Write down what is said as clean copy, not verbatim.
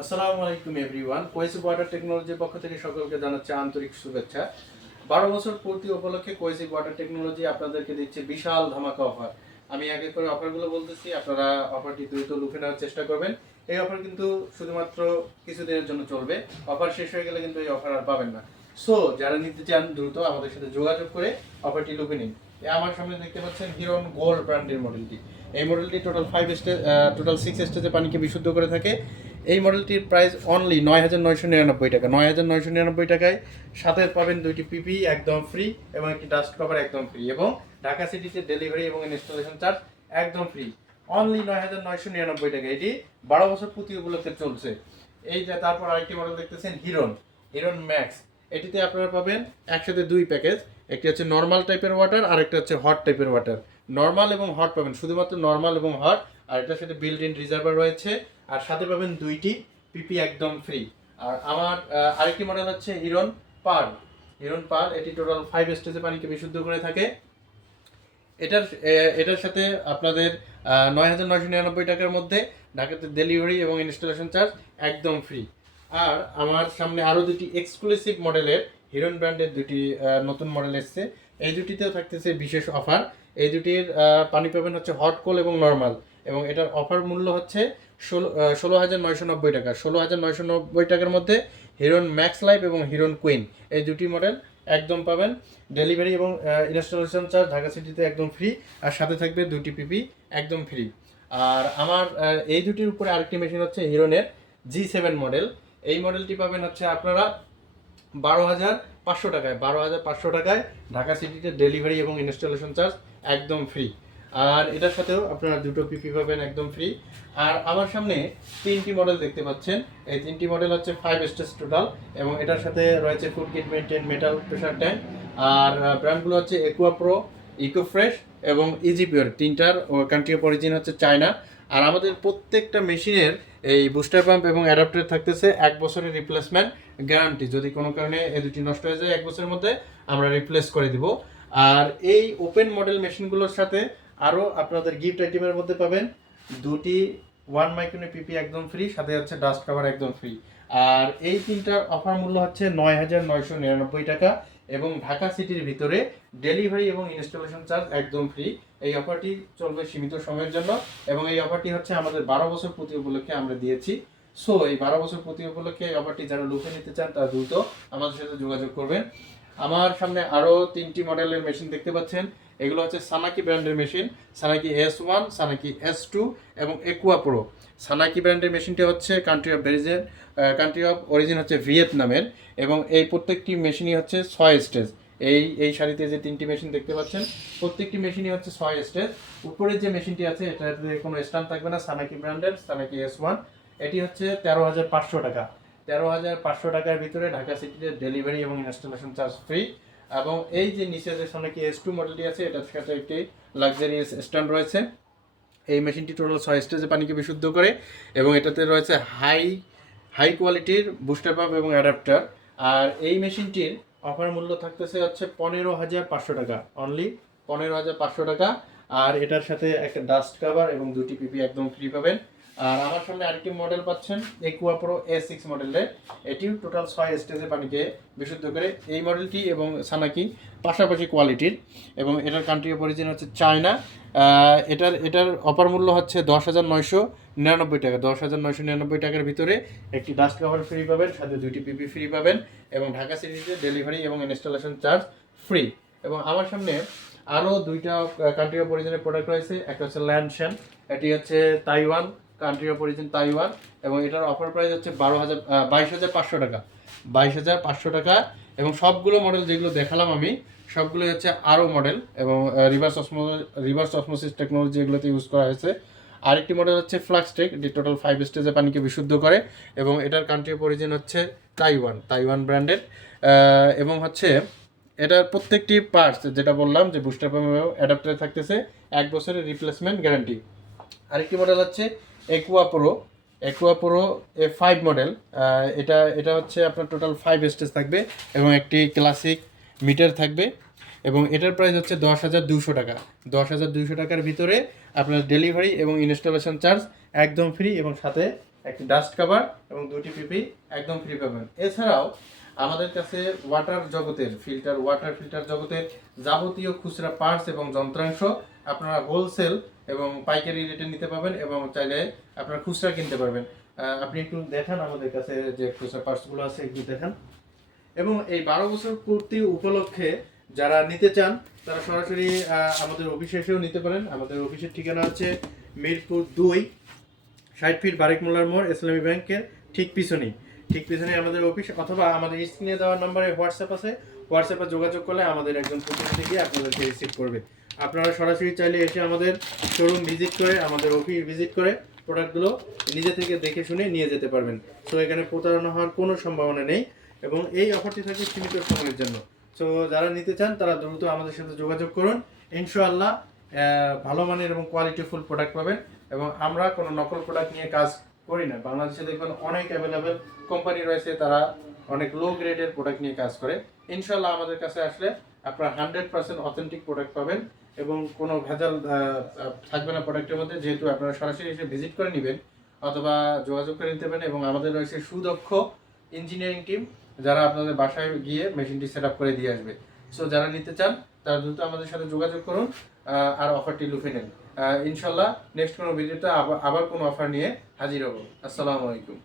আসসালামু আলাইকুম everyone, কোয়েসি water টেকনোলজির পক্ষ থেকে সকলকে জানাচ্ছি আন্তরিক শুভেচ্ছা। 12 বছর পূর্তি উপলক্ষে কোয়েসি ওয়াটার টেকনোলজি আপনাদেরকে দিচ্ছে বিশাল ধামাকা অফার। আমি আগে করে অফারগুলো বলতেছি, আপনারা অফারটি দ্রুত লুফে নেওয়ার চেষ্টা করবেন। এই অফার কিন্তু শুধুমাত্র কিছুদিনের জন্য চলবে। অফার শেষ হয়ে গেলে কিন্তু এই অফার আর পাবেন না। সো যারা নিতে চান দ্রুত আমাদের সাথে যোগাযোগ করে অফারটি লুফে নিন। আমার সামনে দেখতে পাচ্ছেন হিরন গোল্ড ব্র্যান্ডের মডেলটি। এই মডেলটি টোটাল 6 স্টেজে পানিকে বিশুদ্ধ করে থাকে। এই মডেলটির প্রাইস অনলি 9,999 টাকা। 9,999 টাকায় সাথে পাবেন দুইটি পিপি একদম ফ্রি এবং একটি ডাস্ট কভার একদম ফ্রি, এবং ঢাকা সিটিতে ডেলিভারি এবং ইনস্টলেশন চার্জ একদম ফ্রি। অনলি 9,999 টাকা। এটি 12 বছর পূর্তি উপলক্ষে চলছে। এই যে তারপর আরেকটি মডেল দেখতেছেন হিরন ম্যাক্স। এটিতে আপনারা পাবেন একসাথে দুই প্যাকেজ, একটি হচ্ছে নর্মাল টাইপের ওয়াটার আর একটা হচ্ছে হট টাইপের ওয়াটার। নর্মাল এবং হট পাবেন, শুধুমাত্র নর্মাল এবং হট, আর এটার সাথে বিল্ট ইন রিজার্ভার রয়েছে, আর সাথে পাবেন দুইটি পিপি একদম ফ্রি। আর আমার আরেকটি মডেল হচ্ছে হিরন পার্ল। এটি টোটাল 5 স্টেজে পানিকে বিশুদ্ধ করে থাকে। এটার সাথে আপনাদের 9,999 টাকার মধ্যে ঢাকাতে ডেলিভারি এবং ইনস্টলেশন চার্জ একদম ফ্রি। আর আমার সামনে আরও দুটি এক্সক্লুসিভ মডেলের হিরন ব্র্যান্ডের দুটি নতুন মডেল এসছে। এই দুটিতেও থাকতেছে বিশেষ অফার। এই দুটির পানি পাবেন হচ্ছে হট কোল এবং নর্মাল, এবং এটার অফার মূল্য হচ্ছে 16,990 টাকা। 16,990 টাকার মধ্যে হিরন ম্যাক্স লাইফ এবং হিরন কুইন এই দুটি মডেল একদম পাবেন। ডেলিভারি এবং ইনস্টলেশন চার্জ ঢাকা সিটিতে একদম ফ্রি, আর সাথে থাকবে দুটি পিপি একদম ফ্রি। আর আমার এই দুটির উপরে আরেকটি মেশিন হচ্ছে হিরনের G7 মডেল। এই মডেলটি পাবেন হচ্ছে আপনারা 12,500 টাকায়। 12,500 টাকায় ঢাকা সিটিতে ডেলিভারি এবং ইনস্টলেশন চার্জ একদম ফ্রি। আর এটার সাথেও আপনারা দুটো পিপি পাবেন একদম ফ্রি। আর আমার সামনে তিনটি মডেল দেখতে পাচ্ছেন। এই তিনটি মডেল হচ্ছে 5 স্টেজ টোটাল, এবং এটার সাথে রয়েছে food kit maintain metal pressure tank. আর ব্র্যান্ডগুলো হচ্ছে একুয়া প্রো, ইকো ফ্রেশ এবং ইজি পিওর। তিনটার কান্ট্রি অফ অরিজিন হচ্ছে চায়না। আর আমাদের প্রত্যেকটা মেশিনের এই বুস্টার পাম্প এবং অ্যাডাপ্টার থাকতেছে 1 বছরের রিপ্লেসমেন্ট গ্যারান্টি। যদি কোনো কারণে এই দুটি নষ্ট হয়ে যায় 1 বছরের মধ্যে আমরা রিপ্লেস করে দিব। আর এই ওপেন মডেল মেশিনগুলোর সাথে আরও আপনাদের গিফট আইটেমের মধ্যে পাবেন দুটি 1 মাইক্রোনের পিপি একদম ফ্রি, সাথে হচ্ছে ডাস্ট কভার একদম ফ্রি। আর এই তিনটার অফার মূল্য হচ্ছে 9,999 টাকা, এবং ঢাকা সিটির ভিতরে ডেলিভারি এবং ইনস্টলেশন চার্জ একদম ফ্রি। এই অফারটি চলবে সীমিত সময়ের জন্য, এবং এই অফারটি হচ্ছে আমাদের 12 বছর পূর্তি উপলক্ষে আমরা দিয়েছি। সো এই 12 বছর পূর্তি উপলক্ষে এই অফারটি যারা লুফে নিতে চান তারা দ্রুত আমাদের সাথে যোগাযোগ করবেন। আমার সামনে আরও তিনটি মডেলের মেশিন দেখতে পাচ্ছেন। এগুলো হচ্ছে সানাকি ব্র্যান্ডের মেশিন, সানাকি S1, সানাকি S2 এবং একুয়া প্রো। সানাকি ব্র্যান্ডের মেশিনটি হচ্ছে কান্ট্রি অফ অরিজিন হচ্ছে ভিয়েতনামের, এবং এই প্রত্যেকটি মেশিনই হচ্ছে 6 স্টেজ। এই সারিতে যে তিনটি মেশিন দেখতে পাচ্ছেন প্রত্যেকটি মেশিনই হচ্ছে 6 স্টেজ। উপরের যে মেশিনটি আছে এটাতে কোনো স্ট্যান্ড থাকবে না, সানাকি ব্র্যান্ডের সানাকি S1। এটি হচ্ছে 13,500 টাকা। 13,500 টাকার ভিতরে ঢাকা সিটিতে ডেলিভারি এবং ইনস্টলেশন চার্জ ফ্রি। এবং এই যে নিচে যে সানাকি S2 মডেলটি আছে এটার সাথে একটি লাক্সারিয়াস স্ট্যান্ড রয়েছে। এই মেশিনটি টোটাল 6 স্টেজে পানিকে বিশুদ্ধ করে, এবং এটাতে রয়েছে হাই কোয়ালিটির বুস্টার পাম্প এবং অ্যাডাপ্টার। আর এই মেশিনটির অফার মূল্য থাকতেছে হচ্ছে 15,500 টাকা, অনলি 15,500 টাকা। আর এটার সাথে একটা ডাস্ট কভার এবং দুটি পিপি একদম ফ্রি পাবেন। আর আমার সামনে আরেকটি মডেল পাচ্ছেন একুয়া প্রো A6 মডেলের। এটিও টোটাল 6 স্টেজে পানিকে বিশুদ্ধ করে। এই মডেলটি এবং সানাকি পাশাপাশি কোয়ালিটির, এবং এটার কান্ট্রি অফ অরিজিন হচ্ছে চায়না। এটার অফার মূল্য হচ্ছে 10,999 টাকা। 10,999 টাকার ভিতরে একটি ডাস্ট কভার ফ্রি পাবেন, সাথে দুইটি পিপি ফ্রি পাবেন, এবং ঢাকা সিটিতে ডেলিভারি এবং ইনস্টলেশন চার্জ ফ্রি। এবং আমার সামনে আরও দুইটা কান্ট্রি অফ অরিজিনের প্রোডাক্ট রয়েছে। একটা হচ্ছে ল্যান্ডশন, এটি হচ্ছে Taiwan, country of origin Taiwan, এবং এটার অফার প্রাইস হচ্ছে 22,500 টাকা। 22,500 টাকা। এবং সবগুলো মডেল যেগুলো দেখালাম আমি সবগুলোই হচ্ছে আরও মডেল, এবং রিভার্স অসমোসিস টেকনোলজি এগুলোতে ইউজ করা হয়েছে। আরেকটি মডেল হচ্ছে ফ্লাক্সটেক, এটি টোটাল 5 স্টেজে পানিকে বিশুদ্ধ করে, এবং এটার কান্ট্রি অফ অরিজিন হচ্ছে তাইওয়ান ব্র্যান্ডেড। এবং হচ্ছে এটার প্রত্যেকটি পার্টস যেটা বললাম যে বুস্টার পাম্প অ্যাডাপ্টারে থাকতেছে 1 বছরের রিপ্লেসমেন্ট গ্যারান্টি। আরেকটি মডেল হচ্ছে একুয়া প্রো A5 মডেল। এটা হচ্ছে আপনার টোটাল 5 স্টেজ থাকবে, এবং একটি ক্লাসিক মিটার থাকবে, এবং এটার প্রাইস হচ্ছে 10,200 টাকা। 10,200 টাকার ভিতরে আপনার ডেলিভারি এবং ইনস্টলেশন চার্জ একদম ফ্রি, এবং সাথে একটি ডাস্ট কভার এবং 2টি পিপি একদম ফ্রি পাবেন। এছাড়াও আমাদের কাছে ওয়াটার জগতের ওয়াটার ফিল্টার জগতের যাবতীয় খুচরা পার্টস এবং যন্ত্রাংশ আপনারা হোলসেল এবং পাইকারি রেটে নিতে পারবেন এবং চাইলে আপনারা খুচরা কিনতে পারবেন। আপনি একটু দেখান আমাদের কাছে যে খুচরা পার্টসগুলো আছে, একটু দেখান। এবং এই 12 বছর পূর্তি উপলক্ষে যারা নিতে চান তারা সরাসরি আমাদের অফিসে এসেও নিতে পারেন। আমাদের অফিসের ঠিকানা হচ্ছে মিরপুর 2, 60 ফিট বারেক মোল্লার মোড়, ইসলামী ব্যাংকের ঠিক পিছনে আমাদের অফিস, অথবা আমাদের স্ক্রিনে দেওয়া নম্বরে হোয়াটসঅ্যাপ আছে, হোয়াটসঅ্যাপে যোগাযোগ করলে আমাদের একজন প্রতিনিধি গিয়ে আপনাদেরকে রিসিভ করবে। আপনারা সরাসরি চাইলে এসে আমাদের শোরুম ভিজিট করে, আমাদের অফিস ভিজিট করে প্রোডাক্টগুলো নিজে থেকে দেখে শুনে নিয়ে যেতে পারবেন। সো এখানে প্রতারণা হওয়ার কোনো সম্ভাবনা নেই এবং এই অফারটি থাকবে সীমিত সময়ের জন্য। সো যারা নিতে চান তারা দ্রুত আমাদের সাথে যোগাযোগ করুন। ইনশাআল্লাহ ভালো মানের এবং কোয়ালিটিফুল প্রোডাক্ট পাবেন এবং আমরা কোনো নকল প্রোডাক্ট নিয়ে কাজ করি না। বাংলাদেশে দেখবেন অনেক অ্যাভেলেবেল কোম্পানি রয়েছে, তারা অনেক লো গ্রেডের প্রোডাক্ট নিয়ে কাজ করে। ইনশাআল্লাহ আমাদের কাছে আসলে আপনারা 100% অথেন্টিক প্রোডাক্ট পাবেন এবং কোনো ভেজাল থাকবে না প্রোডাক্টের মধ্যে, যেহেতু আপনারা সরাসরি এসে ভিজিট করে নেবেন অথবা যোগাযোগ করে নিতে পারেন। এবং আমাদের রয়েছে সুদক্ষ ইঞ্জিনিয়ারিং টিম যারা আপনাদের বাসায় গিয়ে মেশিনটি সেট আপ করে দিয়ে আসবে। সো যারা নিতে চান তারা দ্রুত আমাদের সাথে যোগাযোগ করুন আর অফারটি লুফে নেন। ইনশাল্লাহ নেক্সট কোনো ভিডিওতে আবার কোনো অফার নিয়ে হাজির হব। আসসালামু আলাইকুম।